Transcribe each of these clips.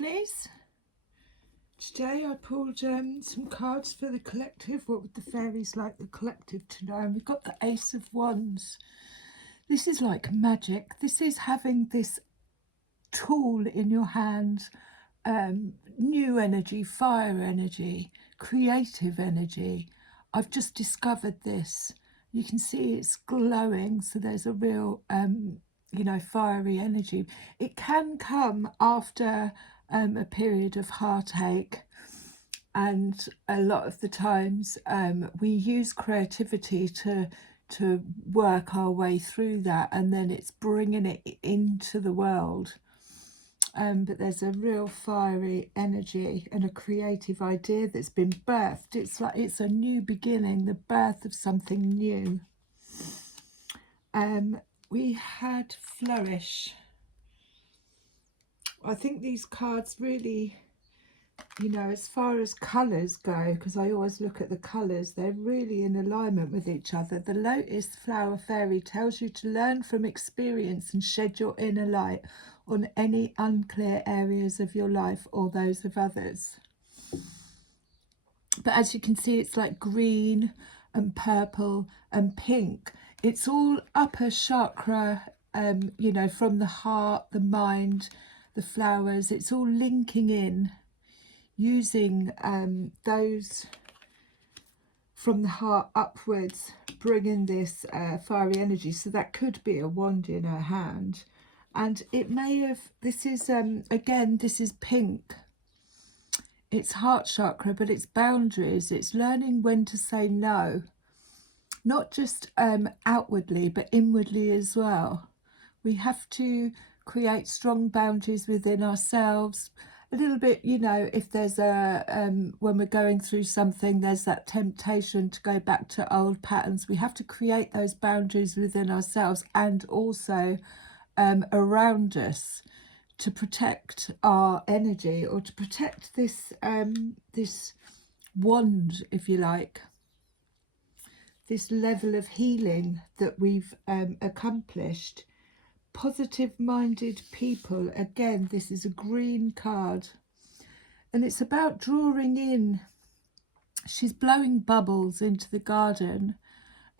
lovelies. Today I pulled some cards for the collective. What would the fairies like the collective to know? And we've got the Ace of Wands. This is like magic. This is having this tool in your hand, new energy, fire energy, creative energy. I've just discovered this. You can see it's glowing, so there's a real fiery energy. It can come after a period of heartache, and a lot of the times we use creativity to work our way through that, and then it's bringing it into the world. But there's a real fiery energy and a creative idea that's been birthed. It's like it's a new beginning, the birth of something new. We had flourish. I think these cards really, as far as colours go, because I always look at the colours, they're really in alignment with each other. The Lotus Flower Fairy tells you to learn from experience and shed your inner light on any unclear areas of your life or those of others. But as you can see, it's like green and purple and pink. It's all upper chakra, from the heart, the mind, the flowers. It's all linking in, using those from the heart upwards, bringing this fiery energy. So that could be a wand in her hand. And it may have, this is, again, this is pink. It's heart chakra, but it's boundaries. It's learning when to say no. Not just outwardly, but inwardly as well. We have to create strong boundaries within ourselves. A little bit, if there's when we're going through something, there's that temptation to go back to old patterns. We have to create those boundaries within ourselves and also around us to protect our energy, or to protect this this wand, if you like. This level of healing that we've accomplished. Positive-minded people. Again, this is a green card. And it's about drawing in. She's blowing bubbles into the garden.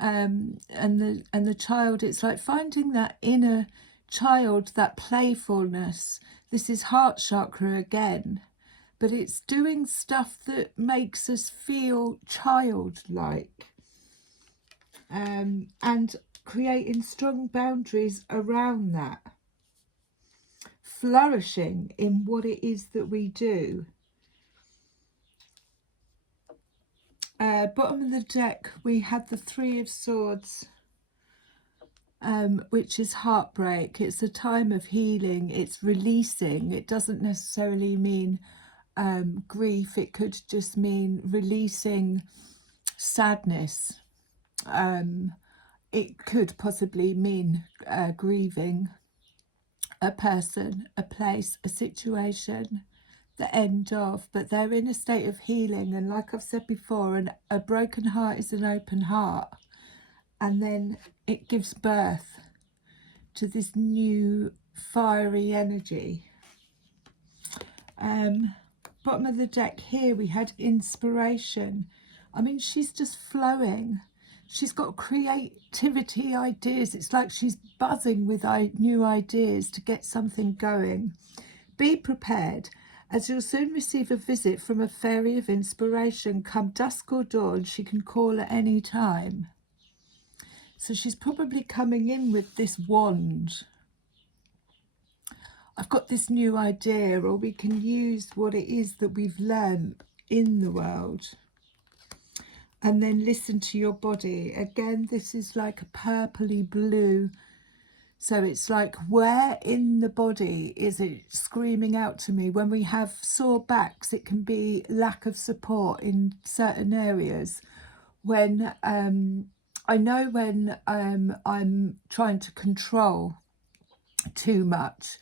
And the child, it's like finding that inner child, that playfulness. This is heart chakra again. But it's doing stuff that makes us feel childlike. And creating strong boundaries around that. Flourishing in what it is that we do. Bottom of the deck, we had the Three of Swords, which is heartbreak. It's a time of healing. It's releasing. It doesn't necessarily mean grief. It could just mean releasing sadness. It could possibly mean grieving a person, a place, a situation, the end of, but they're in a state of healing. And like I've said before, a broken heart is an open heart, and then it gives birth to this new fiery energy. Bottom of the deck here, we had inspiration. I mean, she's just flowing. She's got creativity, ideas. It's like she's buzzing with new ideas to get something going. Be prepared, as you'll soon receive a visit from a fairy of inspiration. Come dusk or dawn, she can call at any time. So she's probably coming in with this wand. I've got this new idea, or we can use what it is that we've learned in the world. And then listen to your body. Again, this is like a purpley blue. So it's like, where in the body is it screaming out to me? When we have sore backs, it can be lack of support in certain areas. When I know when I'm trying to control too much,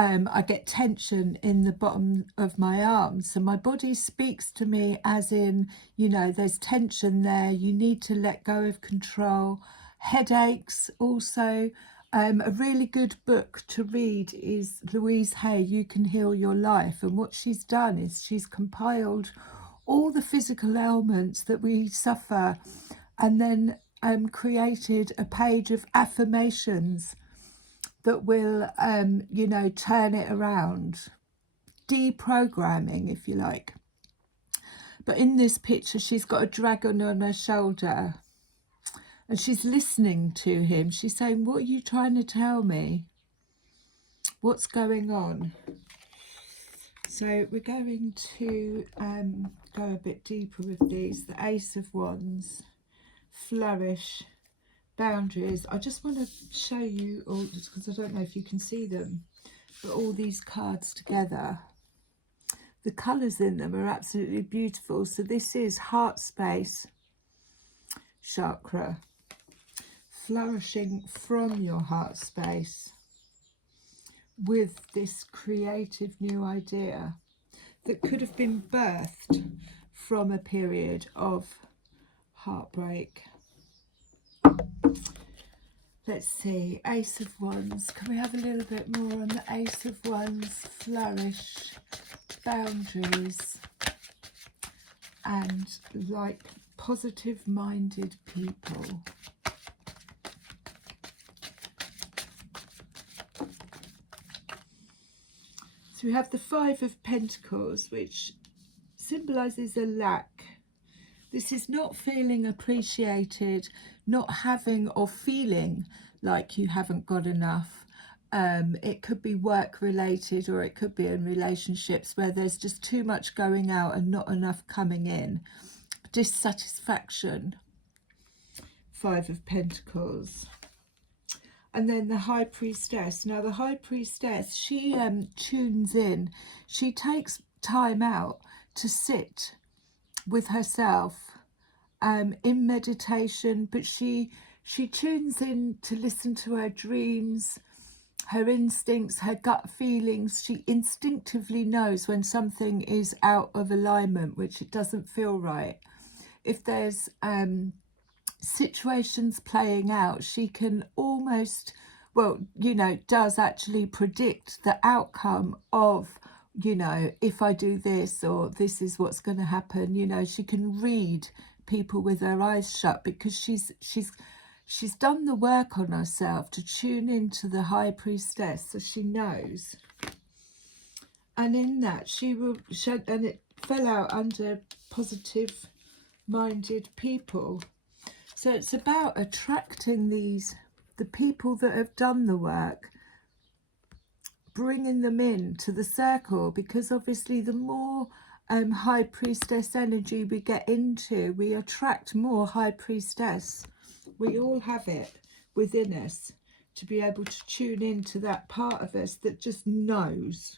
I get tension in the bottom of my arms. So my body speaks to me as in, there's tension there. You need to let go of control. Headaches also. A really good book to read is Louise Hay, You Can Heal Your Life. And what she's done is she's compiled all the physical ailments that we suffer, and then created a page of affirmations that will, you know, turn it around. Deprogramming, if you like. But in this picture, she's got a dragon on her shoulder. And she's listening to him. She's saying, what are you trying to tell me? What's going on? So we're going to go a bit deeper with these. The Ace of Wands, Flourish, Boundaries. I just want to show you all, just because I don't know if you can see them, but all these cards together. The colours in them are absolutely beautiful. So this is heart space chakra. Flourishing from your heart space with this creative new idea that could have been birthed from a period of heartbreak. Let's see, Ace of Wands. Can we have a little bit more on the Ace of Wands? Flourish, boundaries, and like positive-minded people. So we have the Five of Pentacles, which symbolises a lack. This is not feeling appreciated, not having or feeling like you haven't got enough. It could be work related, or it could be in relationships where there's just too much going out and not enough coming in. Dissatisfaction. Five of Pentacles. And then the High Priestess. Now the High Priestess, she tunes in. She takes time out to sit with herself in meditation, but she tunes in to listen to her dreams, her instincts, her gut feelings. She instinctively knows when something is out of alignment, which it doesn't feel right. If there's situations playing out, she can almost, well, you know, does actually predict the outcome of, you know, if I do this, or this is what's going to happen. You know, she can read people with her eyes shut, because she's done the work on herself to tune into the High Priestess, so she knows. And in that she will, and it fell out under positive minded people. So it's about attracting the people that have done the work, bringing them in to the circle, because obviously the more High Priestess energy we get into, we attract more High Priestess. We all have it within us to be able to tune into that part of us that just knows.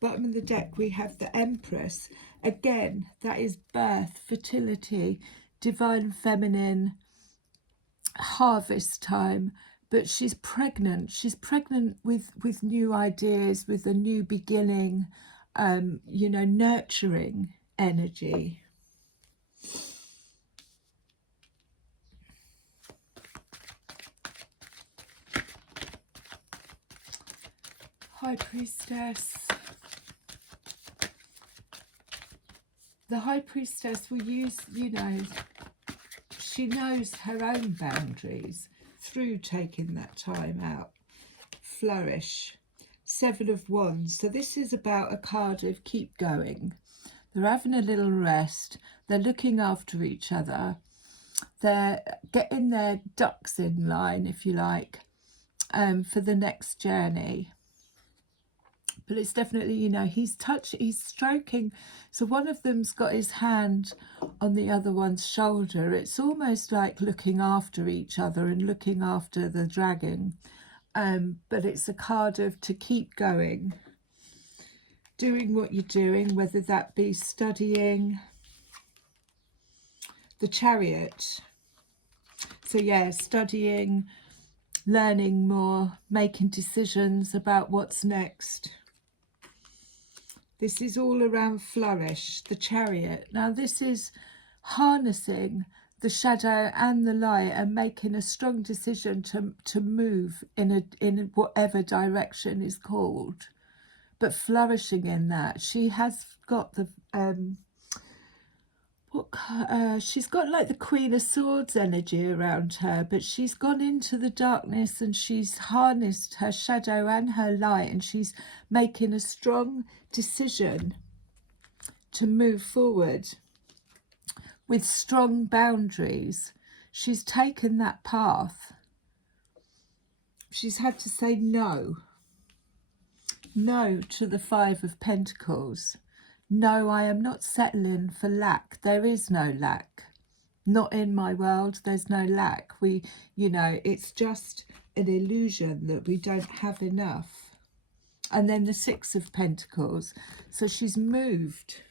Bottom of the deck we have the Empress. Again, that is birth, fertility, divine feminine, harvest time. But she's pregnant. She's pregnant with new ideas, with a new beginning, you know, nurturing energy. High Priestess. The High Priestess will use, you know, she knows her own boundaries through taking that time out. Flourish. Seven of Wands. So this is about a card of keep going. They're having a little rest. They're looking after each other. They're getting their ducks in line, if you like, for the next journey. But it's definitely, you know, he's stroking. So one of them's got his hand on the other one's shoulder. It's almost like looking after each other and looking after the dragon. But it's a card of to keep going, doing what you're doing, whether that be studying. The Chariot. So yeah, studying, learning more, making decisions about what's next. This is all around flourish, the Chariot. Now this is harnessing the shadow and the light are making a strong decision to move in whatever direction is called, but flourishing in that. She has got the she's got like the Queen of Swords energy around her, but she's gone into the darkness and she's harnessed her shadow and her light, and she's making a strong decision to move forward with strong boundaries. She's taken that path. She's had to say no to the Five of Pentacles. No, I am not settling for lack. There is no lack. Not in my world, there's no lack. It's just an illusion that we don't have enough. And then the Six of Pentacles. So she's moved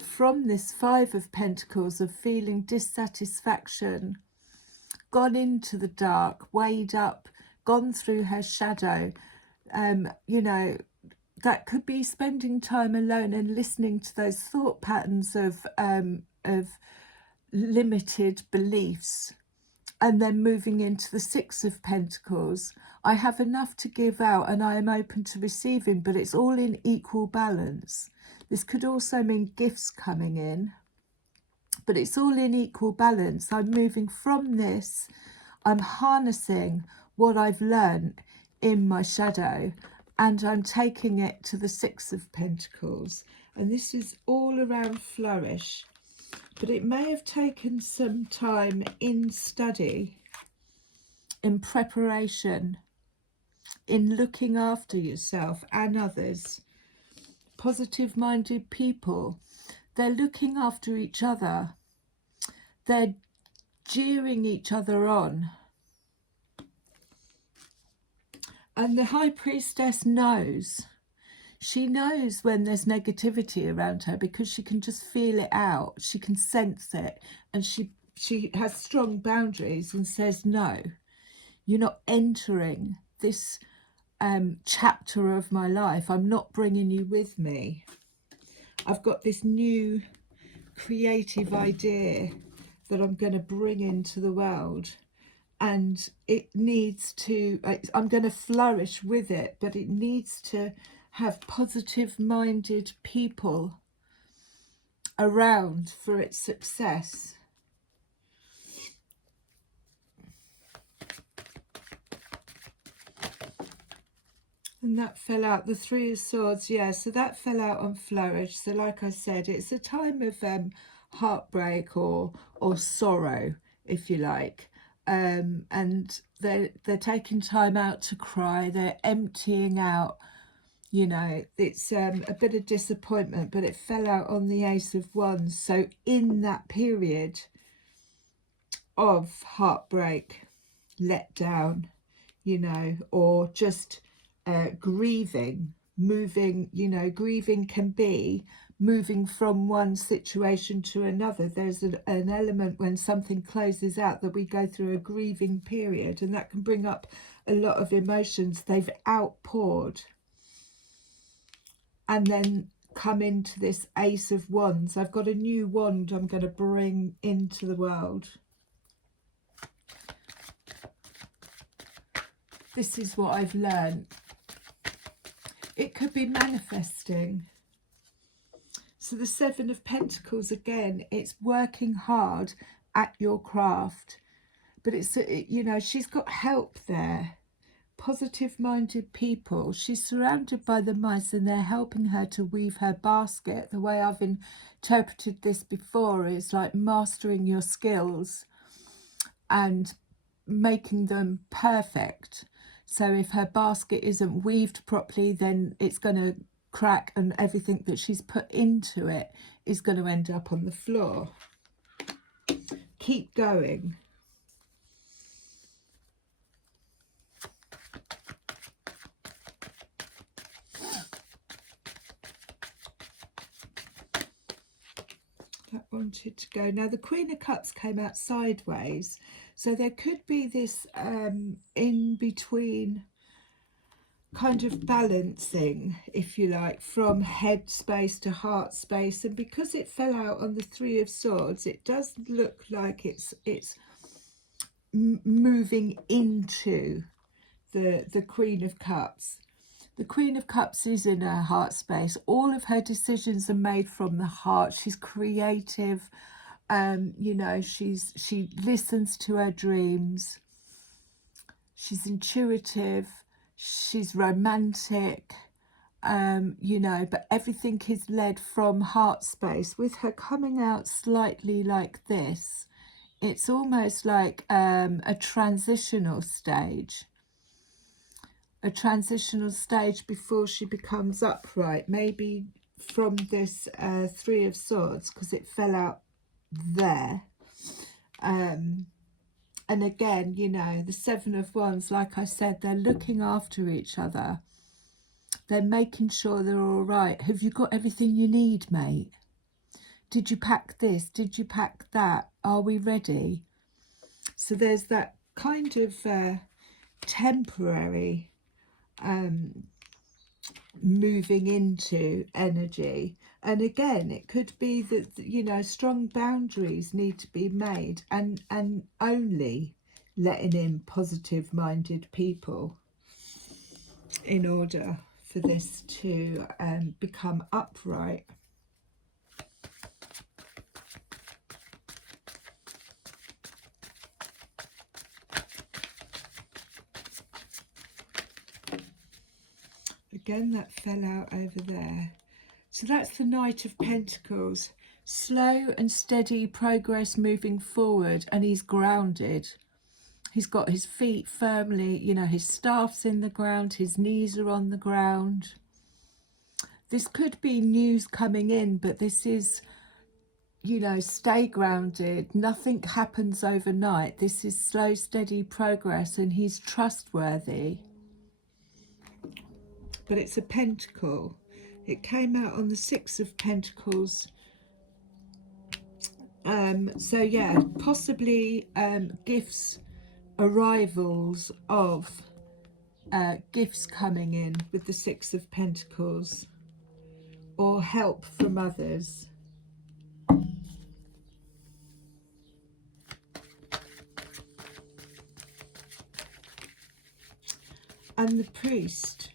from this Five of Pentacles of feeling dissatisfaction, gone into the dark, weighed up, gone through her shadow. That could be spending time alone and listening to those thought patterns of limited beliefs, and then moving into the Six of Pentacles. I have enough to give out and I am open to receiving, but it's all in equal balance. This could also mean gifts coming in, but it's all in equal balance. I'm moving from this, I'm harnessing what I've learned in my shadow, and I'm taking it to the Six of Pentacles. And this is all around flourish. But it may have taken some time in study, in preparation, in looking after yourself and others. Positive-minded people, they're looking after each other. They're jeering each other on. And the High Priestess knows. She knows when there's negativity around her because she can just feel it out. She can sense it. And she has strong boundaries and says, no, you're not entering this chapter of my life. I'm not bringing you with me. I've got this new creative idea that I'm going to bring into the world. And it needs to, I'm going to flourish with it, but it needs to have positive-minded people around for its success. And that fell out, the Three of Swords, yeah, so that fell out on flourish. So like I said, it's a time of heartbreak or sorrow, if you like. And they're taking time out to cry, they're emptying out, it's a bit of disappointment, but it fell out on the Ace of Wands. So in that period of heartbreak, let down, or just grieving, moving, grieving can be moving from one situation to another. There's an element when something closes out that we go through a grieving period, and that can bring up a lot of emotions they've outpoured, and then come into this Ace of Wands. I've got a new wand I'm going to bring into the world. This is what I've learned. It could be manifesting. So the Seven of Pentacles, again, it's working hard at your craft. But it's, she's got help there. Positive-minded people. She's surrounded by the mice and they're helping her to weave her basket. The way I've interpreted this before is like mastering your skills and making them perfect. So if her basket isn't weaved properly, then it's going to crack and everything that she's put into it is going to end up on the floor. Keep going. That wanted to go. Now the Queen of Cups came out sideways, so there could be this in between kind of balancing, if you like, from head space to heart space. And because it fell out on the Three of Swords, it does look like it's moving into the Queen of Cups. The Queen of Cups is in her heart space. All of her decisions are made from the heart. She's creative. You know, she listens to her dreams. She's intuitive. She's romantic. You know, but everything is led from heart space. With her coming out slightly like this, it's almost like a transitional stage. A transitional stage before she becomes upright, maybe from this Three of Swords, because it fell out there. And again, you know, the Seven of Wands, like I said, they're looking after each other. They're making sure they're all right. Have you got everything you need, mate? Did you pack this? Did you pack that? Are we ready? So there's that kind of temporary moving into energy. And again, it could be that, you know, strong boundaries need to be made, and only letting in positive minded people in order for this to become upright. Again, that fell out over there. So that's the Knight of Pentacles. Slow and steady progress moving forward, and he's grounded. He's got his feet firmly, you know, his staff's in the ground, his knees are on the ground. This could be news coming in, but this is, you know, stay grounded. Nothing happens overnight. This is slow, steady progress, and he's trustworthy. But it's a pentacle. It came out on the Six of Pentacles. So yeah, possibly gifts, arrivals of gifts coming in with the Six of Pentacles, or help from others. And the Priest.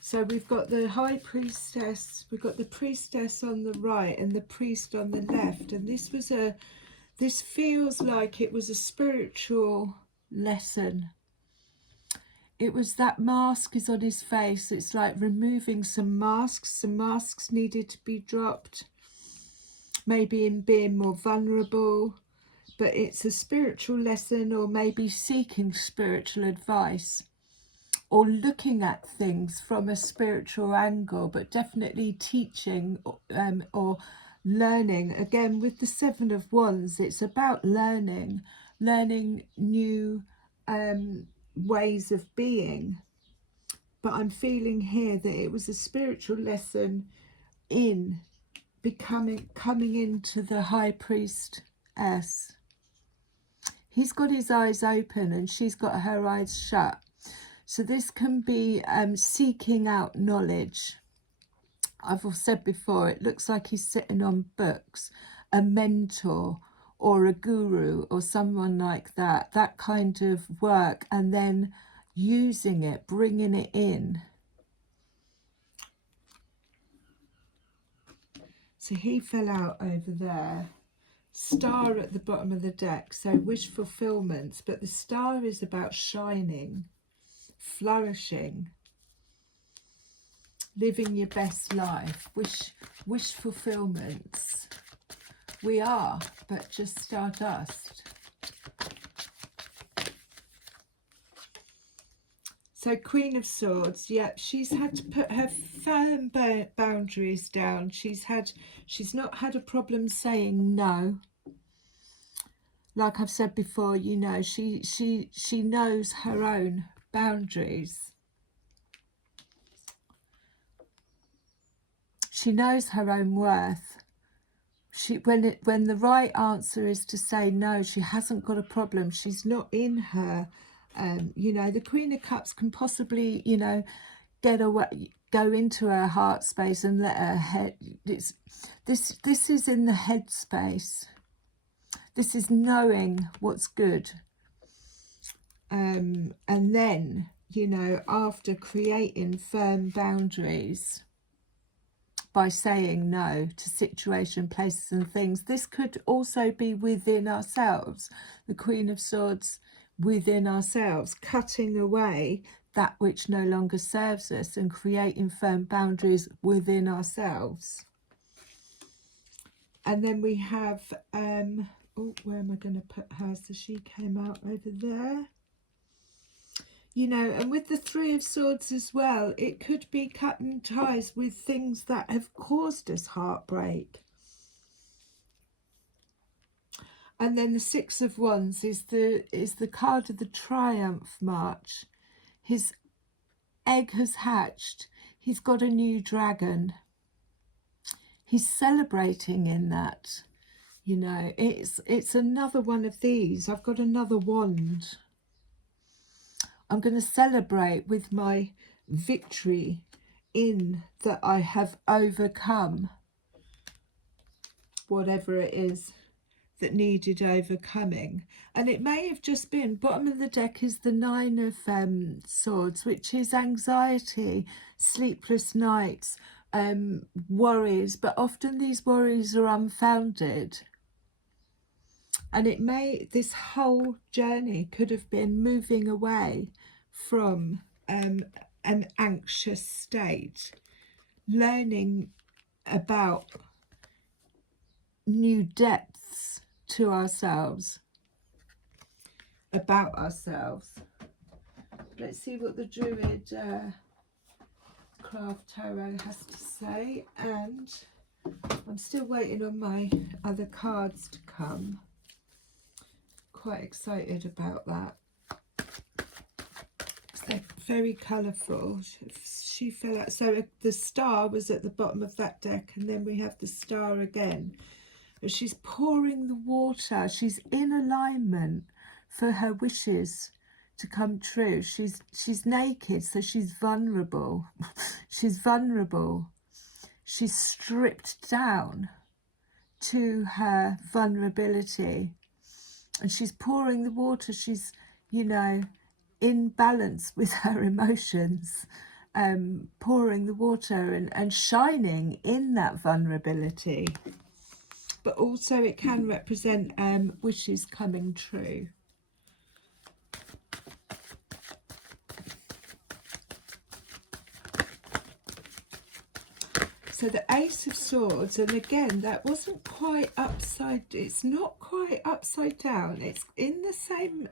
So we've got the High Priestess, we've got the Priestess on the right and the Priest on the left. And this feels like it was a spiritual lesson. It was that mask is on his face. It's like removing some masks. Some masks needed to be dropped, maybe in being more vulnerable. But it's a spiritual lesson, or maybe seeking spiritual advice, or looking at things from a spiritual angle, but definitely teaching or learning. Again, with the Seven of Wands, it's about learning new ways of being. But I'm feeling here that it was a spiritual lesson in coming into the High Priestess. He's got his eyes open and she's got her eyes shut. So this can be seeking out knowledge. I've said before, it looks like he's sitting on books, a mentor or a guru or someone like that, that kind of work, and then using it, bringing it in. So he fell out over there. Star at the bottom of the deck, so wish fulfillment, but the star is about shining, flourishing, living your best life, wish fulfillments. We are but just stardust. So Queen of Swords, yeah, she's had to put her firm boundaries down. She's not had a problem saying no. Like I've said before, you know, she knows her own boundaries. She knows her own worth. When the right answer is to say no, she hasn't got a problem. She's not in her, you know, the Queen of Cups can possibly, you know, get away, go into her heart space and let her head, this is in the head space. This is knowing what's good. And then, you know, after creating firm boundaries by saying no to situation, places and things, this could also be within ourselves. The Queen of Swords within ourselves, cutting away that which no longer serves us and creating firm boundaries within ourselves. And then we have, oh, where am I going to put her? So she came out over there. You know, and with the Three of Swords as well, it could be cutting ties with things that have caused us heartbreak. And then the Six of Wands is the card of the Triumph March. His egg has hatched. He's got a new dragon. He's celebrating in that. You know, it's another one of these. I've got another wand. I'm going to celebrate with my victory in that I have overcome whatever it is that needed overcoming. And it may have just been, bottom of the deck is the Nine of Swords, which is anxiety, sleepless nights, worries, but often these worries are unfounded. And it may, this whole journey could have been moving away from an anxious state, learning about new depths to ourselves, about ourselves. Let's see what the Druid Craft Tarot has to say. And I'm still waiting on my other cards to come. Quite excited about that. They're very colourful. She fell out. So the star was at the bottom of that deck, and then we have the star again. But she's pouring the water. She's in alignment for her wishes to come true. She's naked, so she's vulnerable. She's vulnerable. She's stripped down to her vulnerability. And she's pouring the water. She's, you know, in balance with her emotions, pouring the water and shining in that vulnerability. But also it can represent wishes coming true. So the Ace of Swords, and again, that wasn't quite upside, it's not quite upside down. It's in the same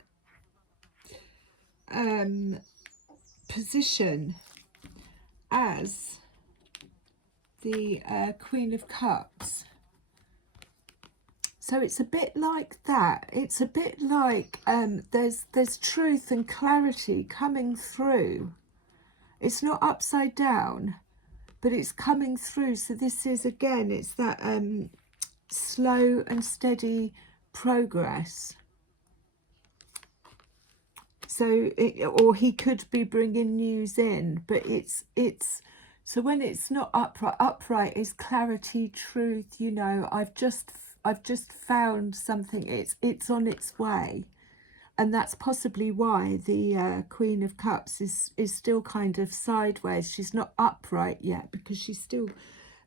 position as the Queen of Cups. So it's a bit like that. It's a bit like there's truth and clarity coming through. It's not upside down, but it's coming through. So this is, again, it's that slow and steady progress. So or he could be bringing news in, but it's so when it's not upright is clarity, truth. You know, I've just found something. It's on its way. And that's possibly why the Queen of Cups is still kind of sideways. She's not upright yet, because she's still,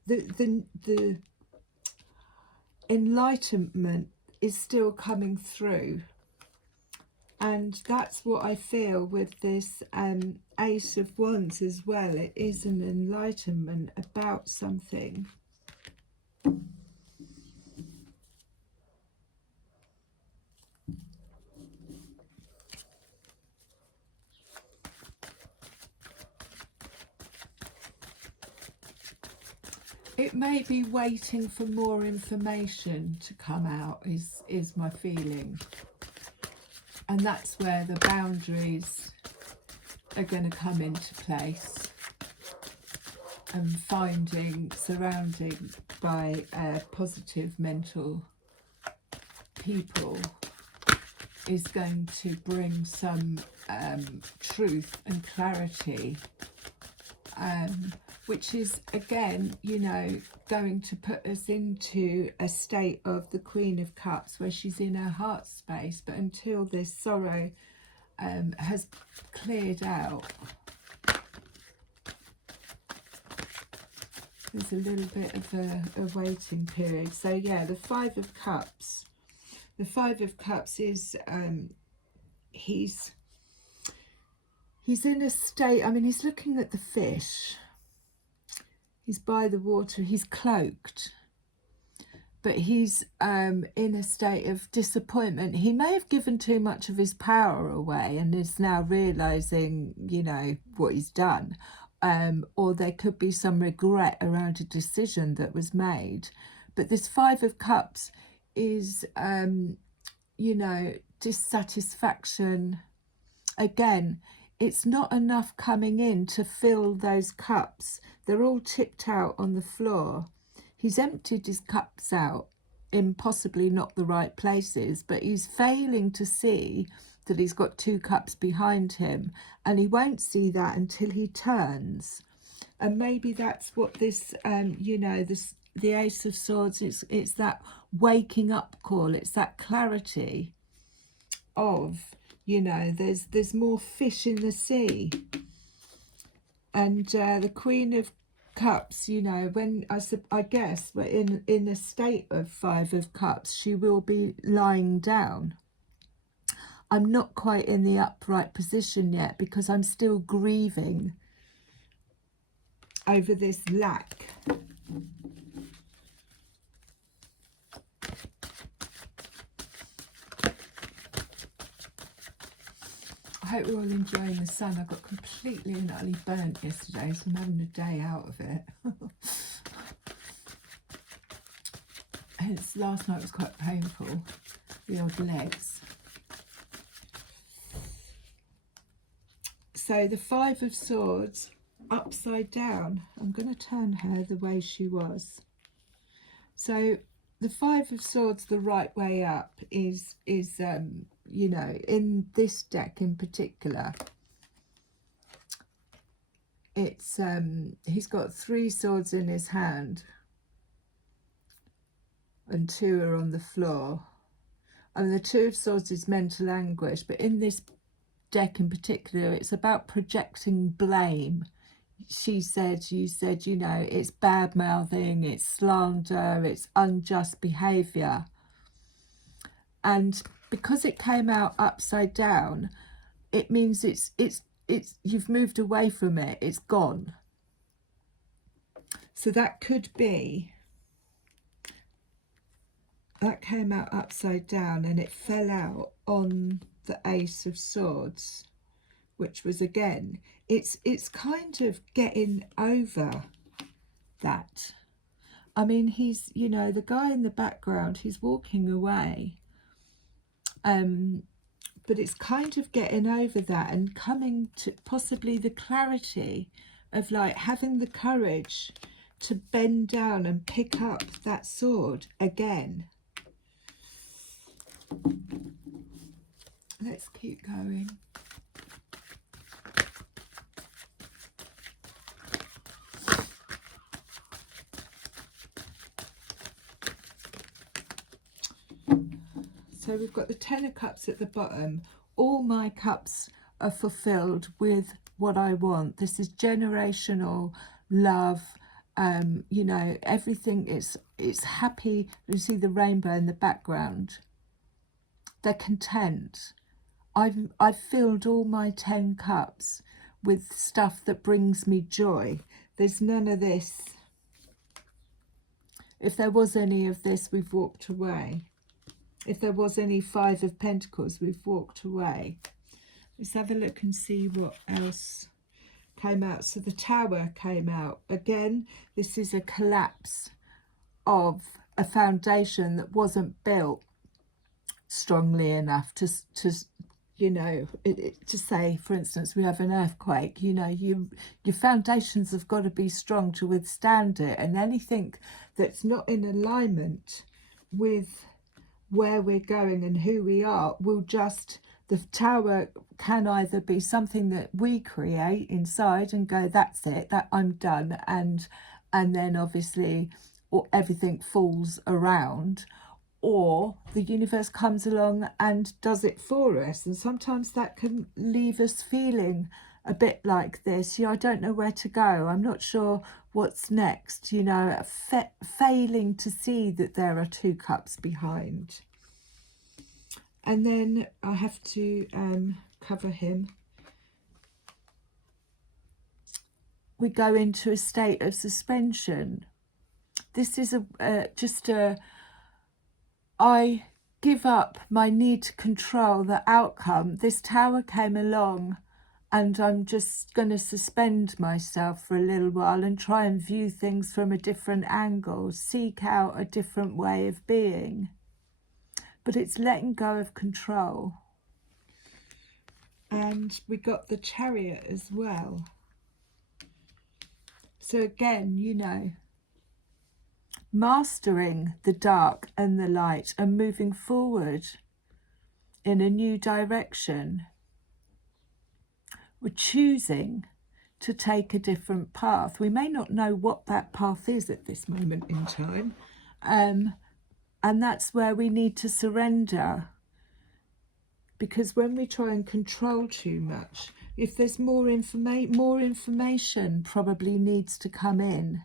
the enlightenment is still coming through. And that's what I feel with this Ace of Wands as well. It is an enlightenment about something. It may be waiting for more information to come out, is my feeling. And that's where the boundaries are going to come into place. And surrounding by positive mental people is going to bring some truth and clarity which is, again, you know, going to put us into a state of the Queen of Cups where she's in her heart space. But until this sorrow has cleared out, there's a little bit of a waiting period. So yeah, the Five of Cups. The Five of Cups is, he's in a state, I mean, he's looking at the fish. He's by the water, he's cloaked. But he's in a state of disappointment. He may have given too much of his power away and is now realising, you know, what he's done. Or there could be some regret around a decision that was made. But this Five of Cups is, you know, dissatisfaction. Again, it's not enough coming in to fill those cups. They're all tipped out on the floor. He's emptied his cups out in possibly not the right places, but he's failing to see that he's got two cups behind him, and he won't see that until he turns. And maybe that's what this, you know, the Ace of Swords, it's that waking up call. It's that clarity of, you know, there's more fish in the sea. And the Queen of Cups, you know, when I guess we're in a state of Five of Cups, she will be lying down. I'm not quite in the upright position yet because I'm still grieving over this lack. I hope you're all enjoying the sun. I got completely and utterly burnt yesterday, so I'm having a day out of it. Hence, last night was quite painful, the old legs. So the Five of Swords upside down. I'm going to turn her the way she was. So the Five of Swords the right way up is you know, in this deck in particular, it's he's got 3 swords in his hand and 2 are on the floor. And the Two of Swords is mental anguish, but in this deck in particular, it's about projecting blame. She said, you said, you know, it's bad mouthing, it's slander, it's unjust behaviour. And because it came out upside down, it means it's you've moved away from it, it's gone. So that could be, that came out upside down and it fell out on the Ace of Swords, which was, again, it's kind of getting over that. I mean, he's, you know, the guy in the background, he's walking away. But it's kind of getting over that and coming to possibly the clarity of, like, having the courage to bend down and pick up that sword again. Let's keep going. So we've got the Ten of Cups at the bottom. All my cups are fulfilled with what I want. This is generational love. You know, everything it's happy. You see the rainbow in the background. They're content. I've filled all my 10 cups with stuff that brings me joy. There's none of this. If there was any of this, we've walked away. If there was any Five of Pentacles, we've walked away. Let's have a look and see what else came out. So the Tower came out. Again, this is a collapse of a foundation that wasn't built strongly enough to you know, to say, for instance, we have an earthquake, you know, your foundations have got to be strong to withstand it, and anything that's not in alignment with where we're going and who we are will just The tower can either be something that we create inside and go, that's it, that I'm done, and then obviously everything falls around, or the universe comes along and does it for us. And sometimes that can leave us feeling a bit like this, I don't know where to go, I'm not sure what's next, failing to see that there are 2 cups behind. And then I have to cover him. We go into a state of suspension. This is I give up my need to control the outcome. This tower came along and I'm just going to suspend myself for a little while and try and view things from a different angle, seek out a different way of being. But it's letting go of control. And we got the Chariot as well. So again, mastering the dark and the light and moving forward in a new direction. We're choosing to take a different path. We may not know what that path is at this moment in time. And that's where we need to surrender. Because when we try and control too much, if there's more information probably needs to come in.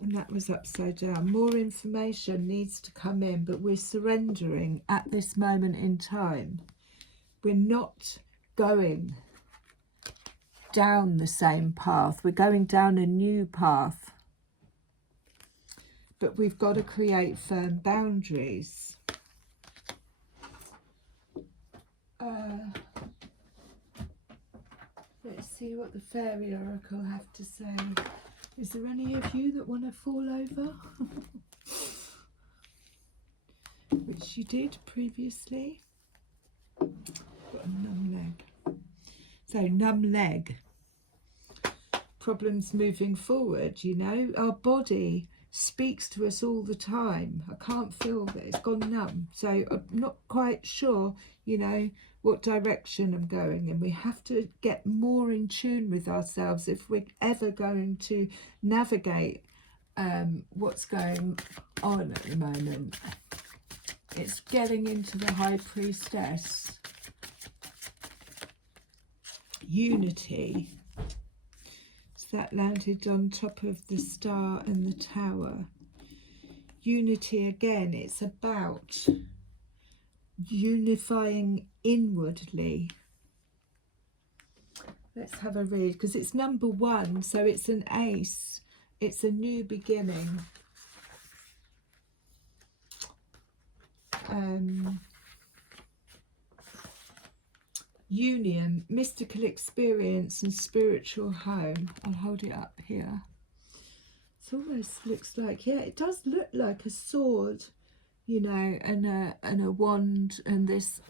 And that was upside down. More information needs to come in, but we're surrendering at this moment in time. We're not going down the same path. We're going down a new path. But we've got to create firm boundaries. Let's see what the Fairy Oracle have to say. Is there any of you that want to fall over? Which you did previously. Got a numb leg. So, numb leg. Problems moving forward, Our body speaks to us all the time. I can't feel that it's gone numb. So I'm not quite sure, what direction I'm going in. We have to get more in tune with ourselves if we're ever going to navigate what's going on at the moment. It's getting into the High Priestess. Unity. So that landed on top of the Star and the Tower. Unity again, it's about unifying inwardly. Let's have a read, because it's number 1, so it's an ace. It's a new beginning. Union, mystical experience and spiritual home. I'll hold it up here. It almost looks like, it does look like a sword, and a wand, and this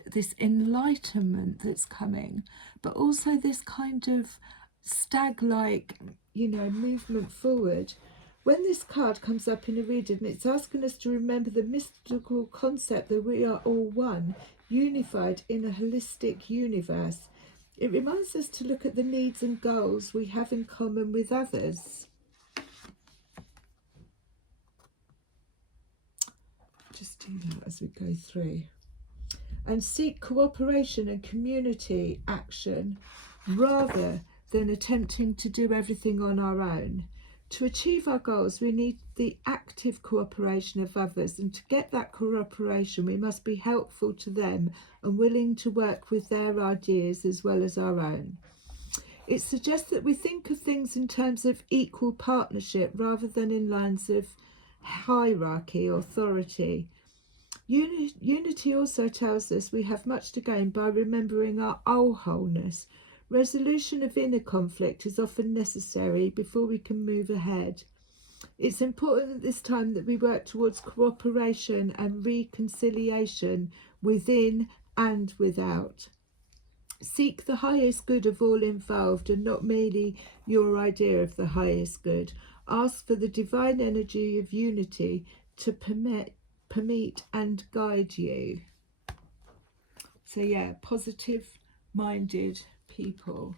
enlightenment that's coming, but also this kind of stag-like, movement forward. When this card comes up in a reading, it's asking us to remember the mystical concept that we are all one, unified in a holistic universe. It reminds us to look at the needs and goals we have in common with others. Just do that as we go through. And seek cooperation and community action rather than attempting to do everything on our own. To achieve our goals, we need the active cooperation of others, and to get that cooperation, we must be helpful to them and willing to work with their ideas as well as our own. It suggests that we think of things in terms of equal partnership rather than in lines of hierarchy or authority. Unity also tells us we have much to gain by remembering our wholeness. Resolution of inner conflict is often necessary before we can move ahead. It's important at this time that we work towards cooperation and reconciliation within and without. Seek the highest good of all involved and not merely your idea of the highest good. Ask for the divine energy of unity to permit permeate and guide you. So yeah, positive-minded people.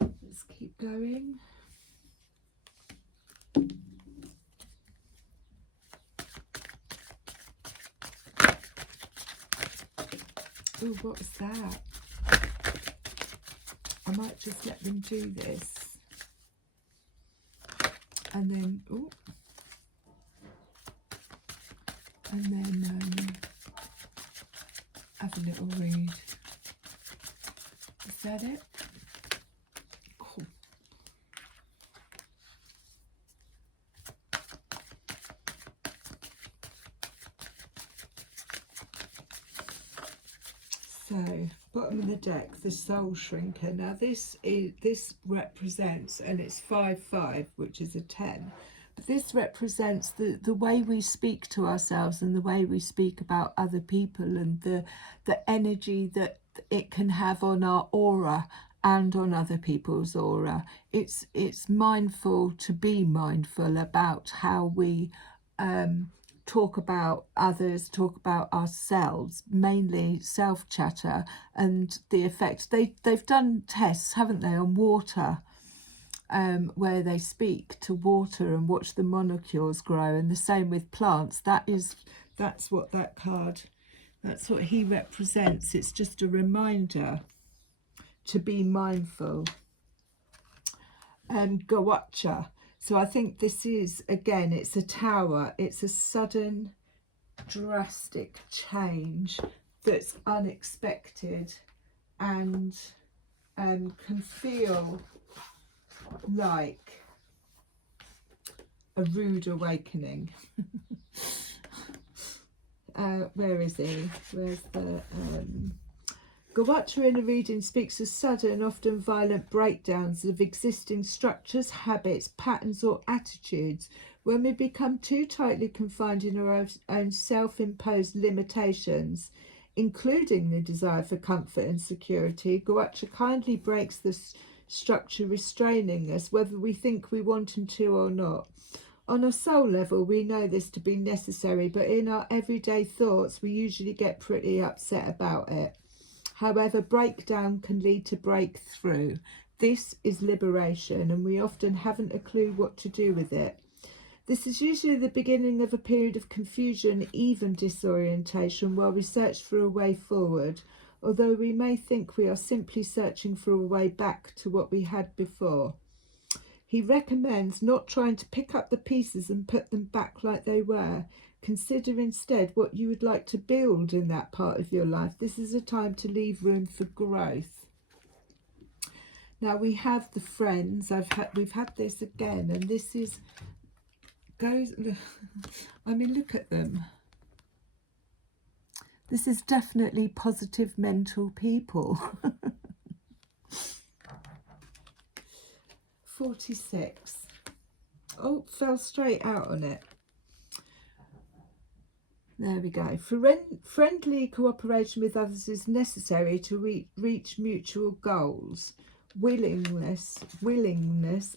Let's keep going. Oh, what's that? I might just let them do this. And then, oh, and then have a little read. Is that it? Cool. So, bottom of the deck, the soul shrinker. Now this represents, and it's 5-5, which is a 10. But this represents the way we speak to ourselves and the way we speak about other people, and the energy that it can have on our aura and on other people's aura. It's mindful to be mindful about how we talk about others, talk about ourselves, mainly self-chatter, and the effect. They've done tests, haven't they, on water, where they speak to water and watch the molecules grow, and the same with plants. That's what that card, that's what he represents. It's just a reminder to be mindful. Gawacha. So I think this is, again, it's a tower. It's a sudden, drastic change that's unexpected and can feel like a rude awakening. Where is he? Where's the... Gawacha in a reading speaks of sudden, often violent breakdowns of existing structures, habits, patterns or attitudes. When we become too tightly confined in our own self-imposed limitations, including the desire for comfort and security, Gawacha kindly breaks the structure restraining us, whether we think we want him to or not. On a soul level, we know this to be necessary, but in our everyday thoughts, we usually get pretty upset about it. However, breakdown can lead to breakthrough. This is liberation, and we often haven't a clue what to do with it. This is usually the beginning of a period of confusion, even disorientation, while we search for a way forward, although we may think we are simply searching for a way back to what we had before. He recommends not trying to pick up the pieces and put them back like they were. Consider instead what you would like to build in that part of your life. This is a time to leave room for growth. Now we have the friends. We've had this again, and this is goes. I mean, look at them. This is definitely positive mental people. 46. Oh, fell straight out on it. There we go. Friendly cooperation with others is necessary to reach mutual goals. Willingness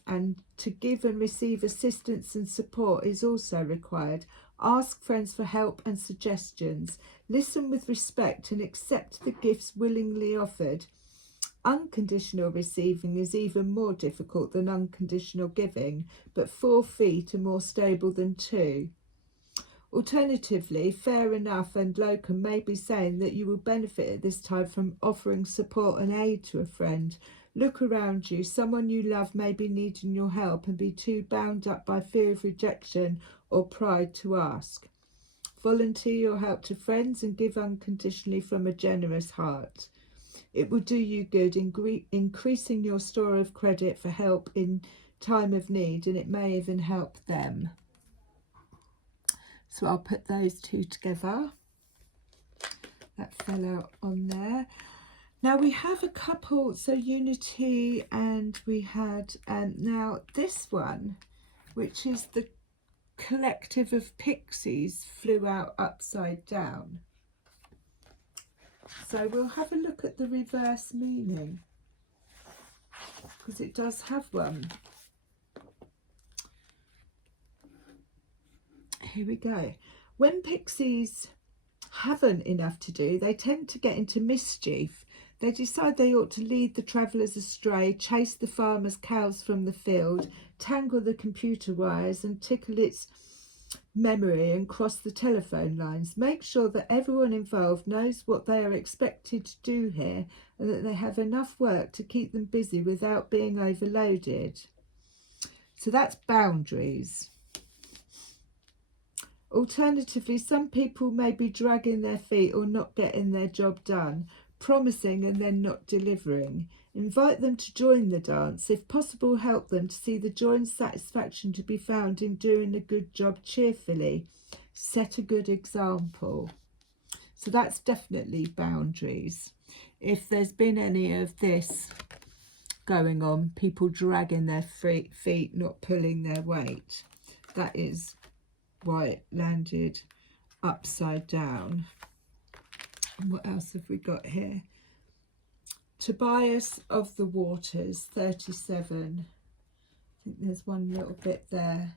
and to give and receive assistance and support is also required. Ask friends for help and suggestions. Listen with respect and accept the gifts willingly offered. Unconditional receiving is even more difficult than unconditional giving, but 4 feet are more stable than 2. Alternatively, fair enough and locum may be saying that you will benefit at this time from offering support and aid to a friend. Look around you. Someone you love may be needing your help and be too bound up by fear of rejection or pride to ask. Volunteer your help to friends and give unconditionally from a generous heart. It will do you good, increasing your store of credit for help in time of need, and it may even help them. So I'll put those two together. That fell out on there. Now we have a couple, so unity, and we had now this one, which is the collective of pixies, flew out upside down. So we'll have a look at the reverse meaning, because it does have one. Here we go. When pixies haven't enough to do, they tend to get into mischief. They decide they ought to lead the travellers astray, chase the farmer's cows from the field, tangle the computer wires and tickle its memory and cross the telephone lines. Make sure that everyone involved knows what they are expected to do here and that they have enough work to keep them busy without being overloaded. So that's boundaries. Alternatively, some people may be dragging their feet or not getting their job done, promising and then not delivering. Invite them to join the dance. If possible, help them to see the joy and satisfaction to be found in doing a good job cheerfully. Set a good example. So that's definitely boundaries. If there's been any of this going on, people dragging their feet, not pulling their weight, that is why it landed upside down. And what else have we got here? Tobias of the Waters, 37. I think there's one little bit there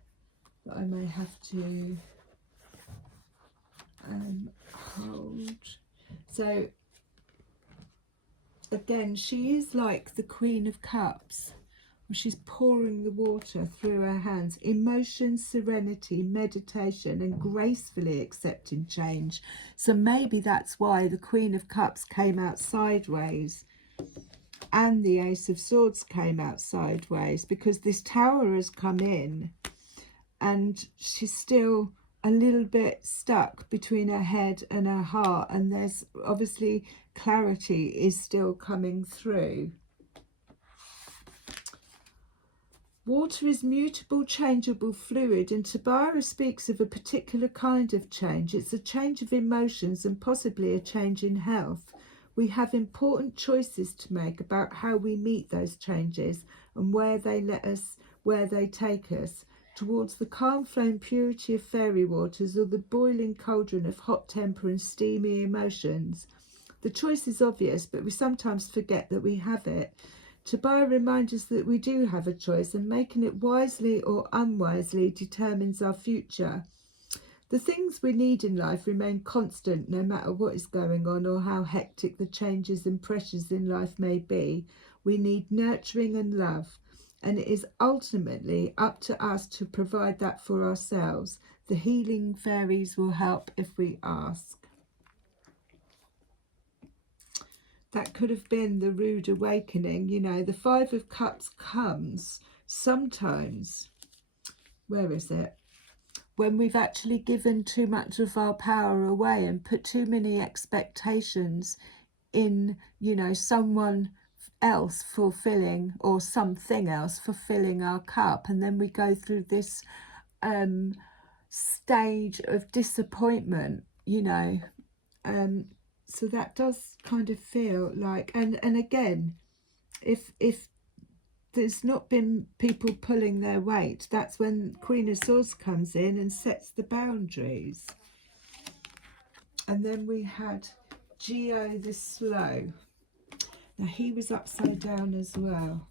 that I may have to hold. So again, she is like the Queen of Cups. She's pouring the water through her hands. Emotion, serenity, meditation, and gracefully accepting change. So maybe that's why the Queen of Cups came out sideways and the Ace of Swords came out sideways, because this Tower has come in and she's still a little bit stuck between her head and her heart, and there's obviously clarity is still coming through. Water is mutable, changeable fluid, and Tabara speaks of a particular kind of change. It's a change of emotions and possibly a change in health. We have important choices to make about how we meet those changes and where they take us, towards the calm flowing purity of fairy waters or the boiling cauldron of hot temper and steamy emotions. The choice is obvious, but we sometimes forget that we have it. Tabara reminds us that we do have a choice, and making it wisely or unwisely determines our future. The things we need in life remain constant no matter what is going on or how hectic the changes and pressures in life may be. We need nurturing and love, and it is ultimately up to us to provide that for ourselves. The healing fairies will help if we ask. That could have been the rude awakening. You know, the Five of Cups comes sometimes, where is it? When we've actually given too much of our power away and put too many expectations in, you know, someone else fulfilling or something else fulfilling our cup. And then we go through this stage of disappointment, you know. So that does kind of feel like, and again, if there's not been people pulling their weight, that's when Queen of Swords comes in and sets the boundaries. And then we had Geo the Slow. Now he was upside down as well,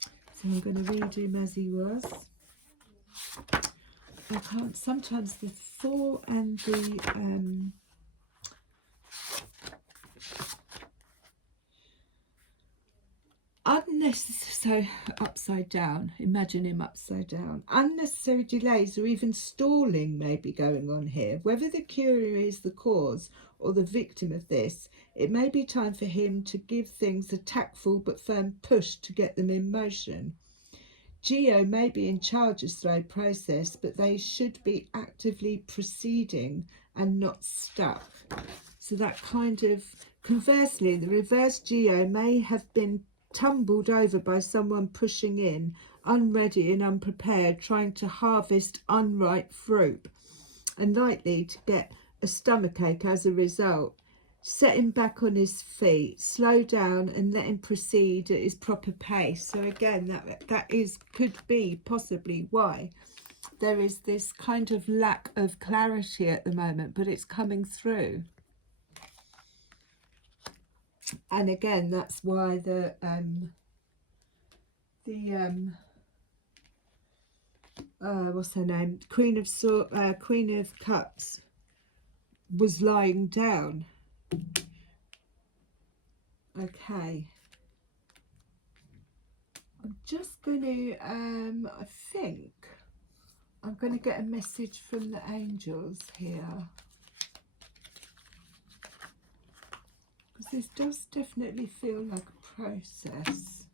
so I'm going to read him as he was. I can't, sometimes the 4 and the unnecessary, so upside down, imagine him upside down. Unnecessary delays or even stalling may be going on here. Whether the courier is the cause or the victim of this, it may be time for him to give things a tactful but firm push to get them in motion. Geo may be in charge of slow process, but they should be actively proceeding and not stuck. So that kind of, conversely, the reverse Geo may have been tumbled over by someone pushing in, unready and unprepared, trying to harvest unripe fruit, and likely to get a stomachache as a result. Set him back on his feet, slow down and let him proceed at his proper pace. So again, could be possibly why there is this kind of lack of clarity at the moment, but it's coming through. And again, that's why the what's her name, Queen of Cups was lying down. Okay. I'm just going to, I think I'm going to get a message from the angels here. Because this does definitely feel like a process.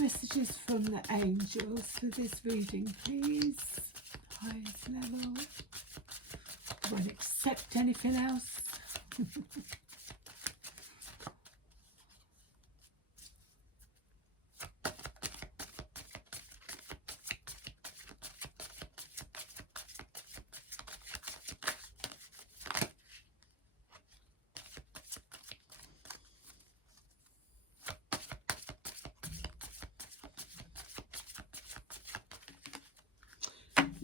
Messages from the angels for this reading, please. Highest level. Won't accept anything else.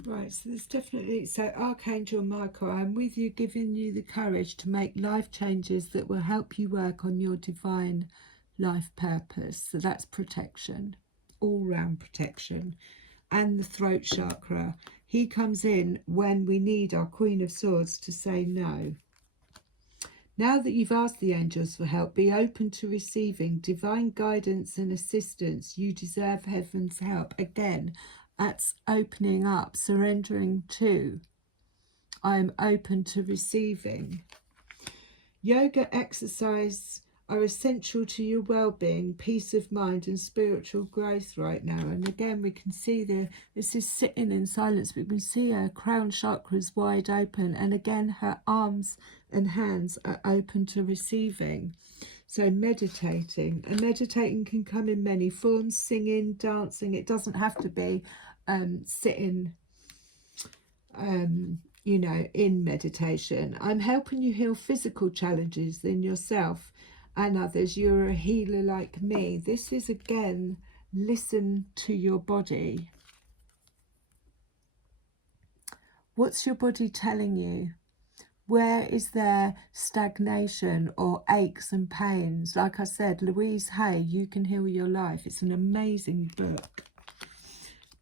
Right, so there's definitely, so Archangel Michael, I'm with you, giving you the courage to make life changes that will help you work on your divine life purpose. So that's protection, all-round protection. And the throat chakra, he comes in when we need our Queen of Swords to say no. Now that you've asked the angels for help, be open to receiving divine guidance and assistance. You deserve heaven's help. Again, that's opening up, surrendering to. I am open to receiving. Yoga, exercise are essential to your well-being, peace of mind and spiritual growth right now. And again, we can see this is sitting in silence, but we can see her crown chakra is wide open. And again, her arms and hands are open to receiving. So meditating, and meditating can come in many forms: singing, dancing. It doesn't have to be sitting you know, in meditation. I'm helping you heal physical challenges in yourself and others. You're a healer like me. This is, again, listen to your body. What's your body telling you? Where is there stagnation or aches and pains? Like I said, Louise Hay, You Can Heal Your Life. It's an amazing book.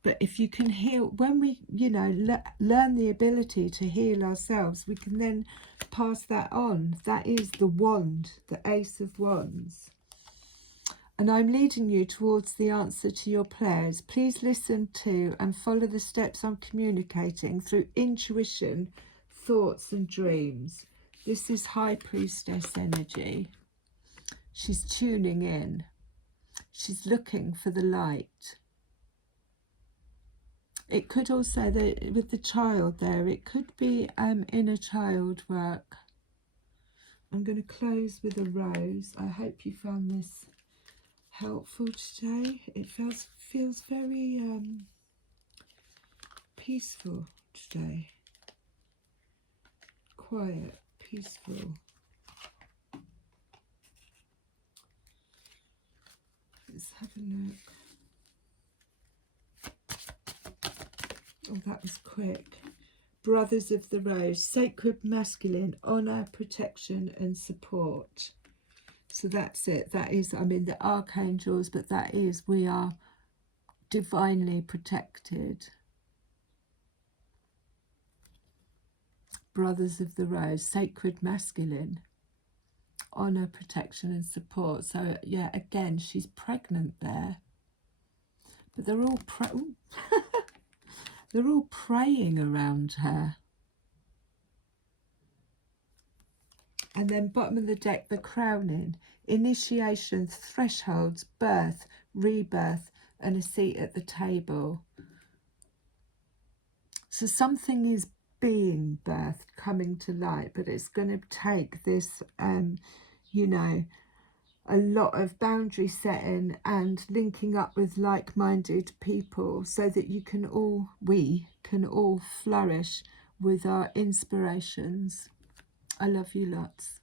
But if you can heal, when we, you know, learn the ability to heal ourselves, we can then pass that on. That is the wand, the Ace of Wands. And I'm leading you towards the answer to your prayers. Please listen to and follow the steps I'm communicating through intuition, thoughts and dreams. This is High Priestess energy. She's tuning in. She's looking for the light. It could also, with the child there, it could be inner child work. I'm going to close with a rose. I hope you found this helpful today. It feels very peaceful today. Quiet, peaceful. Let's have a look. Oh, that was quick. Brothers of the Rose, sacred masculine, honour, protection and support. So that's it. That is, I mean, the archangels, but that is, we are divinely protected. Brothers of the Rose, sacred masculine, honour, protection and support. So yeah, again, she's pregnant there. But they're all they're all praying around her. And then bottom of the deck, the crowning, initiation, thresholds, birth, rebirth, and a seat at the table. So something is being birthed, coming to light, but it's going to take this, you know, a lot of boundary setting and linking up with like-minded people so that you can all, we can all flourish with our inspirations. I love you lots.